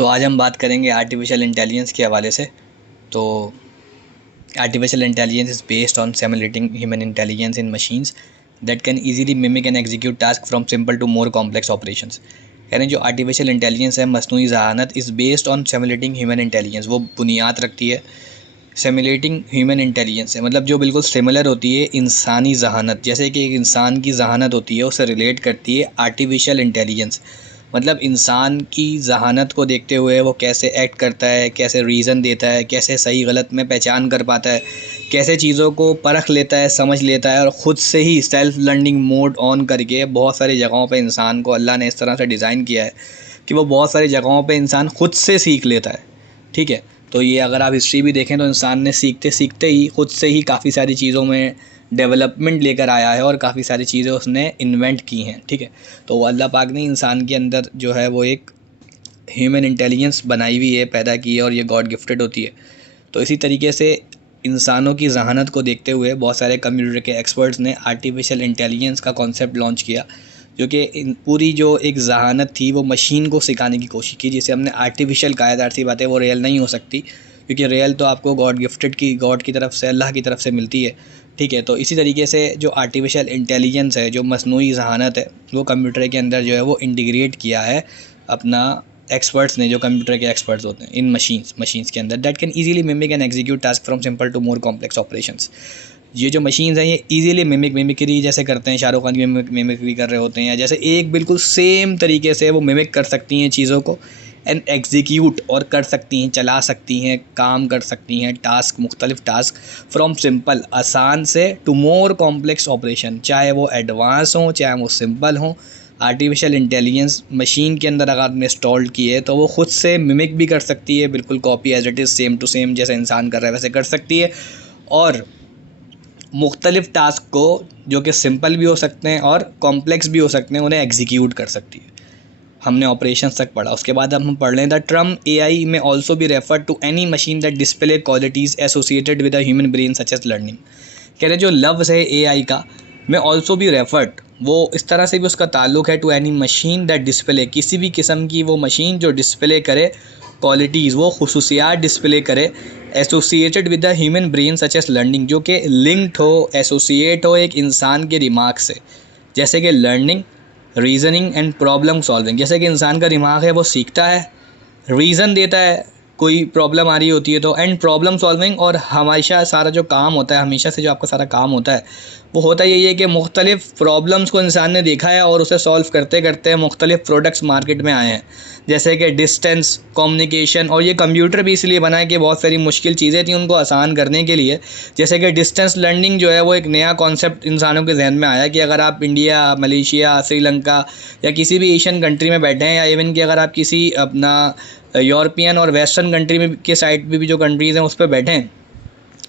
आज हम बात करेंगे आर्टिफिशियल इंटेलिजेंस के हवाले से। तो artificial intelligence is based on simulating human intelligence in machines that can easily mimic and execute task from simple to more complex operations. यानी जो आर्टिफिशियल इंटेलिजेंस है, मसनूई ज़हानत, is based on simulating human intelligence. वो बुनियाद रखती है simulating human intelligence है, मतलब जो बिल्कुल सिमिलर होती है इंसानी ज़हानत, जैसे कि एक इंसान की ज़हानत होती है उससे रिलेट करती है आर्टिफिशियल इंटेलिजेंस। मतलब इंसान की ज़हानत को देखते हुए वो कैसे एक्ट करता है, कैसे रीज़न देता है, कैसे सही गलत में पहचान कर पाता है, कैसे चीज़ों को परख लेता है, समझ लेता है, और ख़ुद से ही सेल्फ़ लर्निंग मोड ऑन करके बहुत सारी जगहों पे इंसान को अल्लाह ने इस तरह से डिज़ाइन किया है कि वो बहुत सारी जगहों पे इंसान ख़ुद से सीख लेता है। ठीक है, तो ये अगर आप हिस्ट्री भी देखें तो इंसान ने सीखते सीखते ही ख़ुद से ही काफ़ी सारी चीज़ों में डेवलपमेंट लेकर आया है और काफ़ी सारी चीज़ें उसने इन्वेंट की हैं। ठीक है, तो वो अल्लाह पाक ने इंसान के अंदर जो है वो एक ह्यूमन इंटेलिजेंस बनाई हुई है, पैदा की है, और ये गॉड गिफ्टेड होती है। तो इसी तरीके से इंसानों की ज़हानत को देखते हुए बहुत सारे कंप्यूटर के एक्सपर्ट्स ने आर्टिफिशियल इंटेलिजेंस का कॉन्सेप्ट लॉन्च किया, जो कि पूरी जो एक ज़हानत थी वो मशीन को सिखाने की कोशिश की, जिसे हमने आर्टिफिशियल कहा। ज़ाहिर सी बात है वो रियल नहीं हो सकती, क्योंकि रियल तो आपको गॉड गिफ्टेड की, गॉड की तरफ से, अल्लाह की तरफ से मिलती है। ठीक है, तो इसी तरीके से जो आर्टिफिशियल इंटेलिजेंस है, जो मसनूई ज़हानत है, वो कंप्यूटर के अंदर जो है वो इंटीग्रेट किया है अपना एक्सपर्ट्स ने, जो कंप्यूटर के एक्सपर्ट्स होते हैं इन मशीन्स के अंदर, that can easily mimic and execute task from simple to more complex operations. ये जो मशीन्स हैं ये इजीली मिमिक्री जैसे करते हैं, शाहरुख खान की मिमिक्री कर रहे होते हैं, या जैसे एक बिल्कुल सेम तरीके से वो मिमिक कर सकती हैं चीज़ों को एंड एग्जीक्यूट और कर सकती हैं, चला सकती हैं, काम कर सकती हैं, टास्क, मुख्तलिफ टास्क फ्रॉम सिंपल, आसान से, टू मोर कॉम्प्लेक्स ऑपरेशन, चाहे वो एडवांस हों चाहे वो सिंपल हों। आर्टिफिशियल इंटेलिजेंस मशीन के अंदर अगर आपने इंस्टॉल की है तो वो ख़ुद से मिमिक भी कर सकती है, बिल्कुल copy as it is, same to same जैसे इंसान कर रहा है वैसे कर सकती है, और मुख्तलिफ टास्क को जो कि सिंपल भी हो सकते हैं और कॉम्प्लेक्स भी हो सकते हैं उन्हें एग्जीक्यूट कर सकती है। हमने ऑपरेशंस तक पढ़ा, उसके बाद हम पढ़ लें द टर्म एआई में ऑल्सो भी refer to any machine that display qualities associated with a human brain such as learning. कह रहे जो लफ्ज़ है एआई का, में ऑल्सो भी रेफर्ड, वो इस तरह से भी उसका ताल्लुक़ है to any machine that display, किसी भी किस्म की वो मशीन जो डिस्प्ले करे क्वालिटीज़, वो खुसूसियात डिस्प्ले करे associated with the human brain such as learning, जो कि लिंक्ड हो, एसोसिएट हो एक इंसान के दिमाग से, जैसे कि learning, reasoning and problem solving. जैसे कि इंसान का दिमाग है वो सीखता है, रीज़न देता है, कोई प्रॉब्लम आ रही होती है तो, एंड प्रॉब्लम सॉल्विंग, और हमेशा सारा जो काम होता है, हमेशा से जो आपका सारा काम होता है वो होता यही है कि मुख्तलिफ़ प्रॉब्लम्स को इंसान ने देखा है और उसे सॉल्व करते करते मुख्तलिफ़ प्रोडक्ट्स मार्केट में आए हैं, जैसे कि डिस्टेंस कम्युनिकेशन। और ये कंप्यूटर भी इसलिए बना है कि बहुत सारी मुश्किल चीज़ें थी उनको आसान करने के लिए, जैसे कि डिस्टेंस लर्निंग जो है वो एक नया कॉन्सेप्ट इंसानों के जहन में आया कि अगर आप इंडिया, मलेशिया, श्रीलंका या किसी भी एशियन कंट्री में बैठे हैं, या इवन कि अगर आप किसी अपना यूरोपियन और वेस्टर्न कंट्री में के साइड पे भी जो कंट्रीज़ हैं उस पर बैठें,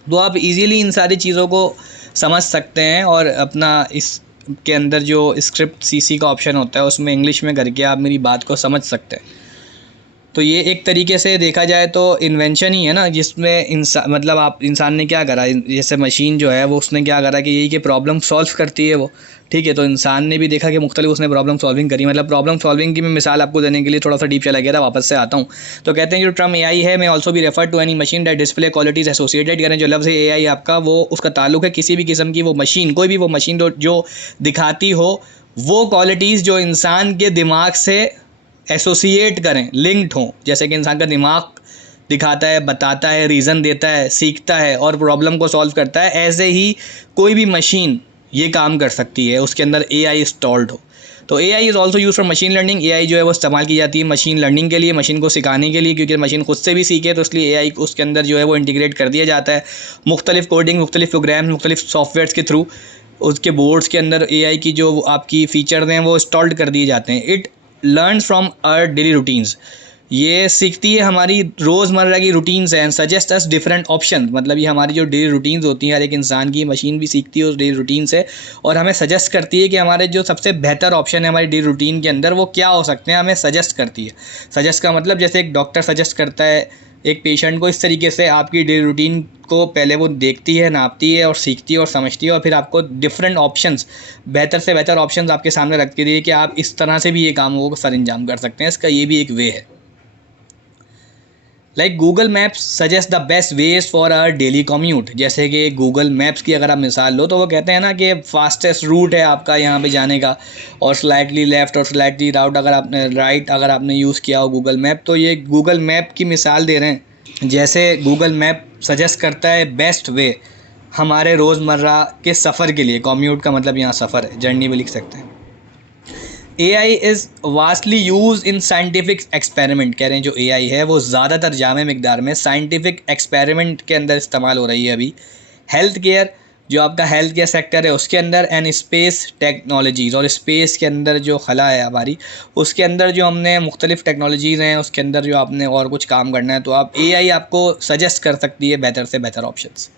तो आप इजीली इन सारी चीज़ों को समझ सकते हैं, और अपना इस के अंदर जो स्क्रिप्ट सीसी का ऑप्शन होता है उसमें इंग्लिश में करके आप मेरी बात को समझ सकते हैं। तो ये एक तरीके से देखा जाए तो इन्वेंशन ही है ना, जिसमें मतलब आप इंसान ने क्या करा, जैसे मशीन जो है वो उसने क्या करा कि यही कि प्रॉब्लम सॉल्व करती है वो। ठीक है, तो इंसान ने भी देखा कि मुख्तलिफ उसने प्रॉब्लम सॉल्विंग करी। मतलब प्रॉब्लम सॉल्विंग की मैं मिसाल आपको देने के लिए थोड़ा सा डीप चला गया था, वापस से आता हूँ। तो कहते हैं जो टर्म एआई है मैं ऑल्सो भी refer to any machine that display qualities associated, यानी जो लफ्ज़ है एआई आपका, वो उसका ताल्लुक है किसी भी किस्म की वो मशीन, कोई भी वो मशीन जो दिखाती हो वो क्वालिटीज़ जो इंसान के दिमाग से एसोसिएट करें, लिंक्ड हों, जैसे कि इंसान का दिमाग दिखाता है, बताता है, रीज़न देता है, सीखता है और प्रॉब्लम को सॉल्व करता है, ऐसे ही कोई भी मशीन ये काम कर सकती है, उसके अंदर एआई इंस्टॉल्ड हो। तो AI is also use for machine learning. AI जो है वो इस्तेमाल की जाती है मशीन लर्निंग के लिए, मशीन को सिखाने के लिए, क्योंकि मशीन खुद से भी सीखे तो इसलिए एआई उसके अंदर जो है वो इंटीग्रेट कर दिया जाता है मुख्तलिफ कोडिंग, मुख्तलिफ प्रोग्राम, मुख्तलिफ सॉफ्टवेयर्स के थ्रू। उसके बोर्ड्स के अंदर एआई की जो आपकी फ़ीचर्स हैं वो इंस्टॉल्ड कर दिए जाते हैं। It learns from our daily routines, ये सीखती है हमारी रोज़मर्रा की routines and suggest us different option. मतलब ये हमारी जो डेली रूटीन्स होती हैं, हर एक इंसान की मशीन भी सीखती है उस डेली रूटीन से, और हमें सजेस्ट करती है कि हमारे जो सबसे बेहतर ऑप्शन है हमारी डेली रूटीन के अंदर वो क्या हो सकते हैं, हमें सजेस्ट करती है। सजेस्ट का मतलब जैसे एक डॉक्टर सजेस्ट करता है एक पेशेंट को, इस तरीके से आपकी डेली रूटीन को पहले वो देखती है, नापती है और सीखती है और समझती है, और फिर आपको डिफरेंट ऑप्शंस, बेहतर से बेहतर ऑप्शंस आपके सामने रखती है कि आप इस तरह से भी ये कामों को सर अंजाम कर सकते हैं। इसका ये भी एक वे है। Like Google maps suggest the best ways for our daily commute. जैसे कि गूगल मैप्स की अगर आप मिसाल लो तो वो कहते हैं ना कि फास्टेस्ट रूट है आपका यहाँ पे जाने का, और स्लाइटली लेफ़्ट और स्लाइटली राउट अगर आपने राइट अगर आपने यूज़ किया हो गूगल मैप, तो ये गूगल मैप की मिसाल दे रहे हैं। जैसे गूगल मैप सजेस्ट करता है बेस्ट वे हमारे रोज़मर्रा के सफ़र के लिए, कम्यूट का मतलब यहाँ सफ़र है, जर्नी भी लिख सकते हैं। AI is vastly use in scientific experiment. कह रहे हैं जो AI है वो ज़्यादातर जामे मिकदार में साइंटिफिक एक्सपेरिमेंट के अंदर इस्तेमाल हो रही है अभी। हेल्थ केयर, जो आपका हेल्थ केयर सेक्टर है उसके अंदर, एंड स्पेस टेक्नोलॉजीज़, और स्पेस के अंदर जो खला है हमारी उसके अंदर जो हमने मुख्तलिफ़ टेक्नोलॉजीज़ हैं उसके अंदर जो आपने और कुछ काम करना है तो आप AI आपको सजेस्ट कर सकती है बेहतर से बेहतर options.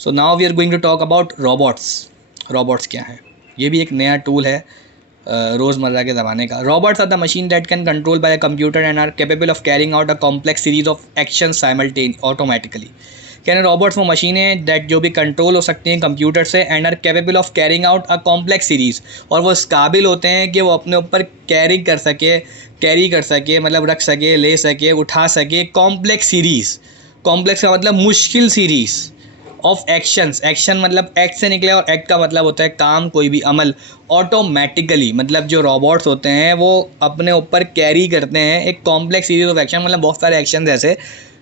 So now we are going to talk about robots. Robots क्या हैं? ये भी एक नया टूल है रोज़मर्रा के ज़माने का। Robots are the machine that can control by a computer and are capable of carrying out a complex series of action automatically. कह रहे हैं रोबोट्स वो मशीनें दैट जो भी कंट्रोल हो सकती हैं कंप्यूटर से, and are capable of carrying out a complex series, और वो इस काबिल होते हैं कि वो अपने ऊपर कैरी कर सके मतलब रख सके, ले सके, उठा सके कॉम्प्लेक्स सीरीज़। कॉम्प्लेक्स का मतलब मुश्किल सीरीज़ ऑफ एक्शंस। एक्शन मतलब एक्ट से निकले, और एक्ट का मतलब होता है काम, कोई भी अमल। ऑटोमेटिकली मतलब जो रोबोट्स होते हैं वो अपने ऊपर कैरी करते हैं एक कॉम्प्लेक्स सीरीज ऑफ एक्शन, मतलब बहुत सारे एक्शन ऐसे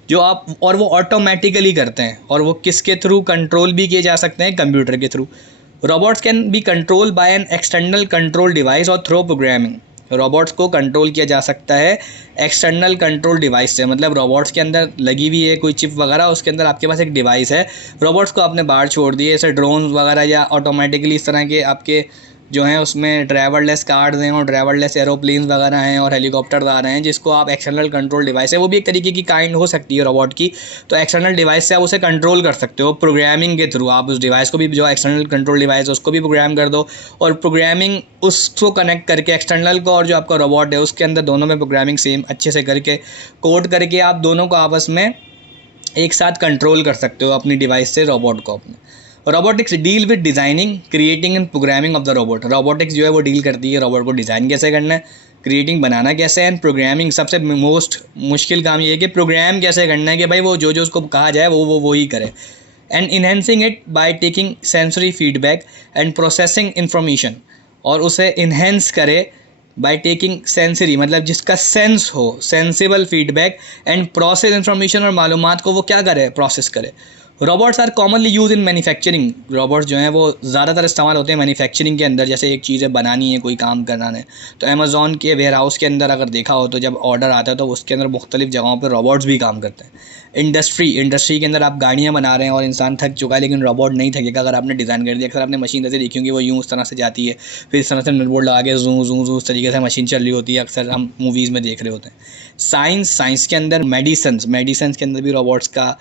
जो आप, और वो ऑटोमेटिकली करते हैं, और वो किसके थ्रू कंट्रोल भी किए जा सकते हैं? कंप्यूटर के through. Robots can be control by an external control device और थ्रो प्रोग्रामिंग। रोबोट्स को कंट्रोल किया जा सकता है एक्सटर्नल कंट्रोल डिवाइस से, मतलब रोबोट्स के अंदर लगी हुई है कोई चिप वगैरह, उसके अंदर आपके पास एक डिवाइस है, रोबोट्स को आपने बाहर छोड़ दिए, जैसे ड्रोन वगैरह या ऑटोमेटिकली इस तरह के आपके जो हैं उसमें ड्राइवरलेस कार्स हैं और ड्राइवरलेस एरोप्लेन वगैरह हैं और हेलीकॉप्टर आ रहे हैं, जिसको आप एक्सटर्नल कंट्रोल डिवाइस है, वो भी एक तरीके की काइंड हो सकती है रोबोट की। तो एक्सटर्नल डिवाइस से आप उसे कंट्रोल कर सकते हो प्रोग्रामिंग के थ्रू। आप उस डिवाइस को भी, जो एक्सटर्नल कंट्रोल डिवाइस है उसको भी प्रोग्राम कर दो, और प्रोग्रामिंग उसको कनेक्ट करके एक्सटर्नल को और जो आपका रोबोट है उसके अंदर दोनों में प्रोग्रामिंग सेम अच्छे से करके कोड करके आप दोनों को आपस में एक साथ कंट्रोल कर सकते हो अपनी डिवाइस से रोबोट को अपने। Robotics deal with designing, creating and programming of the robot. Robotics जो है वो डील करती है रोबोट को डिज़ाइन कैसे करना है, क्रिएटिंग बनाना कैसे है, एंड प्रोग्रामिंग सबसे मोस्ट मुश्किल काम ये है कि प्रोग्राम कैसे करना है कि भाई वो जो उसको कहा जाए वो ही करे। And enhancing it by taking sensory feedback and processing information, और उसे इन्हेंस करे बाय टेकिंग सेंसरी मतलब जिसका सेंस हो, sensible feedback, and process information, और मालूमात को वो क्या करे, प्रोसेस करे। Robots are commonly use in manufacturing. Robots जो हैं वो ज़्यादातर इस्तेमाल होते हैं मैन्युफैक्चरिंग के अंदर। जैसे एक चीज़ें बनानी है, कोई काम करना है, तो अमेज़ॉन के वेयर हाउस के अंदर अगर देखा हो तो जब ऑर्डर आता है तो उसके अंदर मुख्तलिफ जगहों पर रोबोट्स भी काम करते हैं। इंडस्ट्री के अंदर आप गाड़ियाँ बना रहे हैं और इंसान थक चुका है लेकिन रोबोट नहीं थकेगा अगर आपने डिज़ाइन कर दिया। अक्सर आपने मशीन ऐसे देखी होंगी, वो यूँ उस तरह से जाती है, फिर इस तरह से नटबोल्ट लगा के जूँ जूँ जूँ उस तरीके से मशीन चल रही होती है, अक्सर हम मूवीज़ में देख रहे होते हैं। साइंस के अंदर मेडिसिन के अंदर भी रोबोट्स का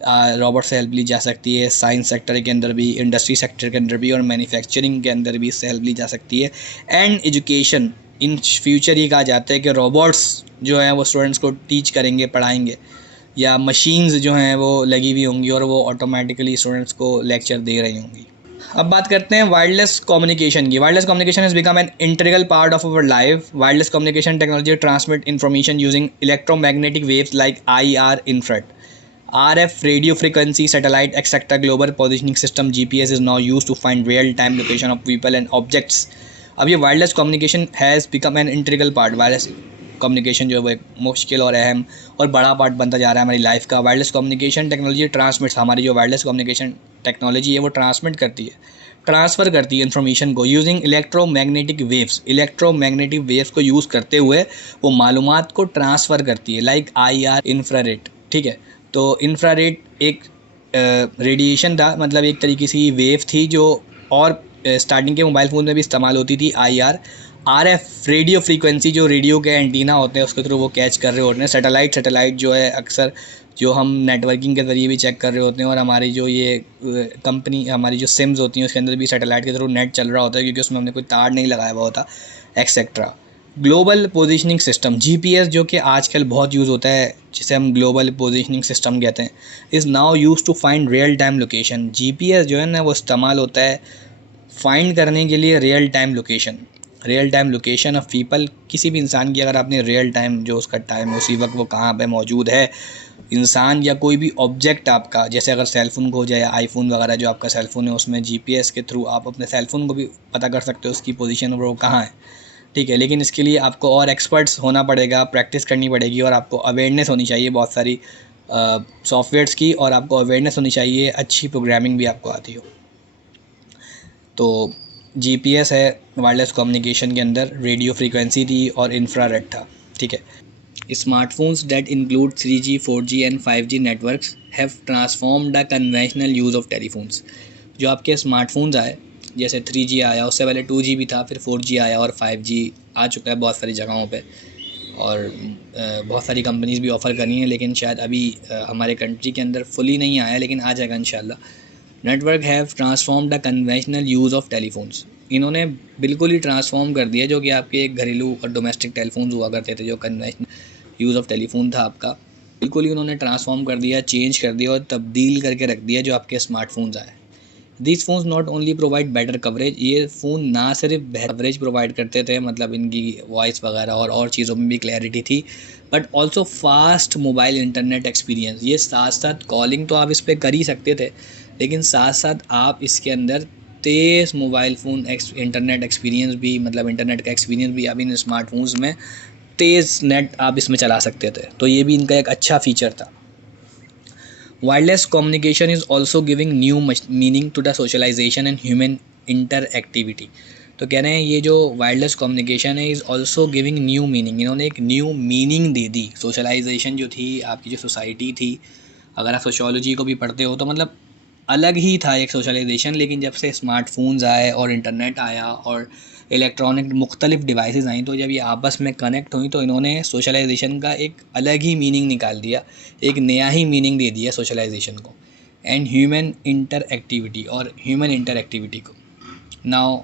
रोबोट से हेल्प ली जा सकती है। साइंस सेक्टर के अंदर भी, इंडस्ट्री सेक्टर के अंदर भी, और मैन्युफैक्चरिंग के अंदर भी इससे हेल्प ली जा सकती है। एंड एजुकेशन, इन फ्यूचर ये कहा जाता है कि रोबोट्स जो हैं वो स्टूडेंट्स को टीच करेंगे, पढ़ाएंगे, या मशीन्स जो हैं वो लगी हुई होंगी और वो ऑटोमेटिकली स्टूडेंट्स को लेक्चर दे रही होंगी। अब बात करते हैं वायरलेस कम्युनिकेशन की। Wireless communication has become an integral part of our life. Wireless communication technology transmit information using electromagnetic waves like IR, infrared, RF, radio frequency, satellite, etc. Global positioning system (GPS) is now used to find real-time location of people and objects. अब ये wireless communication has become an integral part. Wireless communication जो है वो एक मुश्किल और अहम और बड़ा पार्ट बनता जा रहा है हमारी लाइफ का। वायरलेस कम्युनिकेशन टेक्नोलॉजी ट्रांसमिट्स, हमारी जो वायरलेस कम्युनिकेशन टेक्नोलॉजी है वो ट्रांसमिट करती है, ट्रांसफ़र करती है इन्फॉर्मेशन को using electromagnetic waves. Electromagnetic waves को यूज़ करते हुए वो मालूमात को ट्रांसफ़र करती है, लाइक IR, इंफ्रारेड। ठीक है, तो इंफ्रारेड एक रेडिएशन था, मतलब एक तरीके से वेव थी जो, और स्टार्टिंग के मोबाइल फ़ोन में भी इस्तेमाल होती थी। IR, RF, रेडियो फ्रीक्वेंसी, जो रेडियो के एंटीना होते हैं उसके थ्रू वो कैच कर रहे होते हैं। सैटेलाइट जो है अक्सर जो हम नेटवर्किंग के ज़रिए भी चेक कर रहे होते हैं, और हमारी जो ये कंपनी, हमारी जो सिम्स होती हैं उसके अंदर भी सैटेलाइट के थ्रू नेट चल रहा होता है क्योंकि उसमें हमने कोई तार नहीं लगाया हुआ होता, etcetera. Global positioning system GPS, जो कि आजकल बहुत यूज़ होता है, जिसे हम ग्लोबल पोजीशनिंग सिस्टम कहते हैं, is now use to find real time location. GPS जो है ना वो इस्तेमाल होता है फाइंड करने के लिए real time location. Real time location of people, किसी भी इंसान की अगर आपने रियल टाइम जो उसका टाइम है उसी वक्त वो कहाँ पे मौजूद है इंसान या कोई भी ऑब्जेक्ट आपका, जैसे अगर सेलफ़ोन खो जाए या आईफ़ोन वगैरह जो आपका सेलफ़ोन है उसमें जीपीएस के थ्रू आप अपने सेलफ़ोन को भी पता कर सकते हो उसकी पोजीशन और वो कहाँ है, ठीक है। लेकिन इसके लिए आपको और एक्सपर्ट्स होना पड़ेगा, प्रैक्टिस करनी पड़ेगी और आपको अवेयरनेस होनी चाहिए बहुत सारी सॉफ्टवेयर्स की, और आपको अवेयरनेस होनी चाहिए, अच्छी प्रोग्रामिंग भी आपको आती हो। तो जीपीएस है वायरलेस कम्युनिकेशन के अंदर, रेडियो फ्रीक्वेंसी थी और इंफ्रारेड था, ठीक है। Smartphones that include 3G 4G and 5G networks have transformed the conventional use of telephones. जो आपके स्मार्टफोन्स आए, जैसे 3G आया, उससे पहले 2G भी था, फिर 4G आया और 5G आ चुका है बहुत सारी जगहों पे, और बहुत सारी कंपनीज़ भी ऑफ़र कर रही हैं, लेकिन शायद अभी हमारे कंट्री के अंदर फुली नहीं आया, लेकिन आ जाएगा इंशाल्लाह। Network have transform the conventional use of telephones, इन्होंने बिल्कुल ही ट्रांसफॉर्म कर दिया जो कि आपके एक घरेलू और डोमेस्टिक टेलीफोन्स हुआ करते थे, जो कन्वेंशनल यूज़ ऑफ टेलीफोन था आपका, बिल्कुल ही उन्होंने ट्रांसफॉर्म कर दिया, चेंज कर दिया और तब्दील करके रख दिया जो आपके स्मार्टफोन्स आए। This phones not only provide better coverage, ये फ़ोन ना सिर्फ बेहतर कवरेज प्रोवाइड करते थे, मतलब इनकी वॉइस वगैरह और चीज़ों में भी क्लैरिटी थी, but also fast mobile internet experience. ये साथ साथ कॉलिंग तो आप इस पर कर ही सकते थे, लेकिन साथ साथ आप इसके अंदर तेज़ मोबाइल फ़ोन इंटरनेट एक्सपीरियंस भी, मतलब इंटरनेट का एक्सपीरियंस भी आप इन स्मार्टफोन्स में तेज़ नेट आप इसमें चला सकते थे, तो ये भी इनका एक अच्छा फ़ीचर था। Wireless communication is also giving new meaning to the socialization and human interactivity. तो कह रहे हैं ये जो वायरलेस कम्युनिकेशन है is also giving new meaning, इन्होंने एक न्यू मीनिंग दे दी। सोशलाइजेशन जो थी आपकी, जो सोसाइटी थी, अगर आप सोशियोलॉजी को भी पढ़ते हो तो मतलब अलग ही था एक सोशलाइजेशन, लेकिन जब से स्मार्टफोन्स आए और इंटरनेट आया और इलेक्ट्रॉनिक मुख्तलिफ डिवाइसेस आई, तो जब ये आपस में कनेक्ट हुई तो इन्होंने सोशलाइजेशन का एक अलग ही मीनिंग निकाल दिया, एक नया ही मीनिंग दे दिया सोशलाइजेशन को एंड ह्यूमन इंटरएक्टिविटी और ह्यूमन इंटरएक्टिविटी को। Now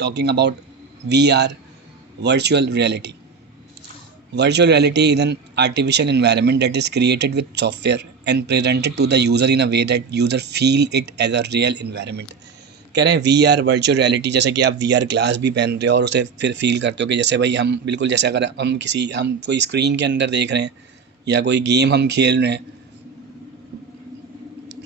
talking about VR, virtual reality. Virtual reality is an artificial environment that is created with software and presented to the user in a way that user feel it as a real environment. कह रहे हैं VR virtual reality, जैसे कि आप VR glass भी पहन रहे हो और उसे फिर फील करते हो कि जैसे भाई हम बिल्कुल जैसे अगर हम कोई स्क्रीन के अंदर देख रहे हैं या कोई गेम हम खेल रहे हैं,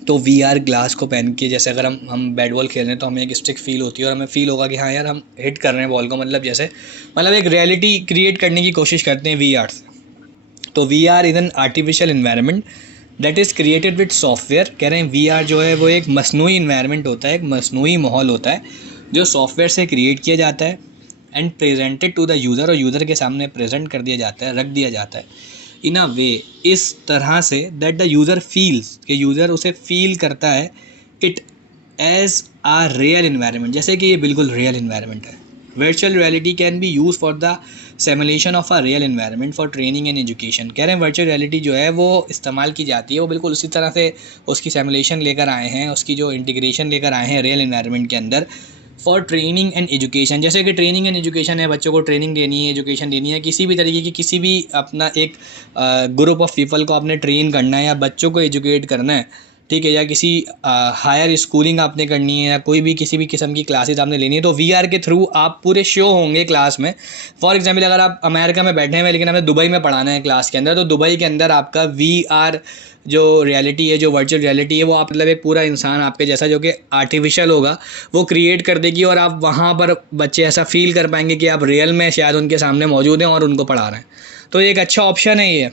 तो VR ग्लास को पहन के जैसे अगर हम बैट बॉल खेल रहे हैं तो हमें एक स्टिक फील होती है और हमें फील होगा कि हाँ यार हम हिट कर रहे हैं बॉल को, मतलब एक रियलिटी क्रिएट करने की कोशिश करते हैं VR से। तो VR is an artificial environment that is created with software. कह रहे हैं VR जो है वो एक मसनूई इन्वायरमेंट होता है, एक मसनूई माहौल होता है जो सॉफ्टवेयर से क्रिएट किया जाता है and presented to the user, और यूज़र के सामने प्रेजेंट कर दिया जाता है, रख दिया जाता है इन अ वे, इस तरह से दैट द यूज़र फील्स, कि यूज़र उसे फील करता है it as a real environment, जैसे कि ये बिल्कुल रियल इन्वायरमेंट है। Virtual reality can be use for the simulation of a real environment for training and education. कह रहे हैं वर्चुअल रियलिटी जो है वो इस्तेमाल की जाती है, वो बिल्कुल उसी तरह से उसकी सिमुलेशन लेकर आए हैं, उसकी जो इंटीग्रेशन लेकर आए हैं रियल इन्वायरमेंट के अंदर फॉर ट्रेनिंग एंड एजुकेशन। जैसे कि ट्रेनिंग एंड एजुकेशन है, बच्चों को ट्रेनिंग देनी है, एजुकेशन देनी है, किसी भी तरीके की किसी भी अपना एक ग्रुप ऑफ पीपल को आपने ट्रेन करना है या बच्चों को एजुकेट करना है, ठीक है, या किसी हायर स्कूलिंग आपने करनी है या कोई भी किसी भी किस्म की क्लासेस आपने लेनी है, तो VR के थ्रू आप पूरे शो होंगे क्लास में। फॉर एग्जांपल अगर आप अमेरिका में बैठे हैं लेकिन हमें दुबई में पढ़ाना है क्लास के अंदर, तो दुबई के अंदर आपका VR जो रियलिटी है, जो वर्चुअल रियलिटी है, वो आप मतलब एक पूरा इंसान आपके जैसा जो कि आर्टिफिशियल होगा वो क्रिएट कर देगी, और आप वहाँ पर बच्चे ऐसा फील कर पाएंगे कि आप रियल में शायद उनके सामने मौजूद हैं और उनको पढ़ा रहे हैं। तो एक अच्छा ऑप्शन है ये,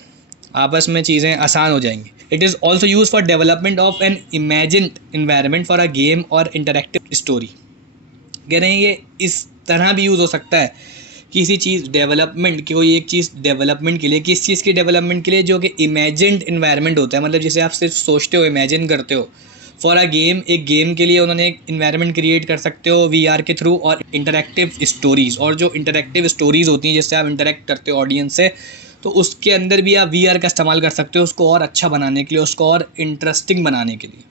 आपस में चीज़ें आसान हो जाएंगी। It is also use for development of an imagined environment for a game और इंटरेक्टिव स्टोरी। कह रहे हैं ये इस तरह भी यूज़ हो सकता है किसी चीज़ डेवलपमेंट की, कोई एक चीज़ डेवलपमेंट के लिए, किस चीज़ की डेवलपमेंट के लिए, जो कि इमेजिन्ड इन्वायरमेंट होता है, मतलब जिसे आप सिर्फ सोचते हो, इमेजिन करते हो। फॉर अ गेम, एक गेम के लिए उन्होंने एक इन्वायरमेंट क्रिएट कर सकते हो VR के थ्रू, और इंटरेक्टिव स्टोरीज़, और जो इंटरेक्टिव स्टोरीज़ होती हैं जिससे आप इंटरेक्ट करते हो ऑडियंस से, तो उसके अंदर भी आप VR का इस्तेमाल कर सकते हो उसको और अच्छा बनाने के लिए, उसको और इंटरेस्टिंग बनाने के लिए।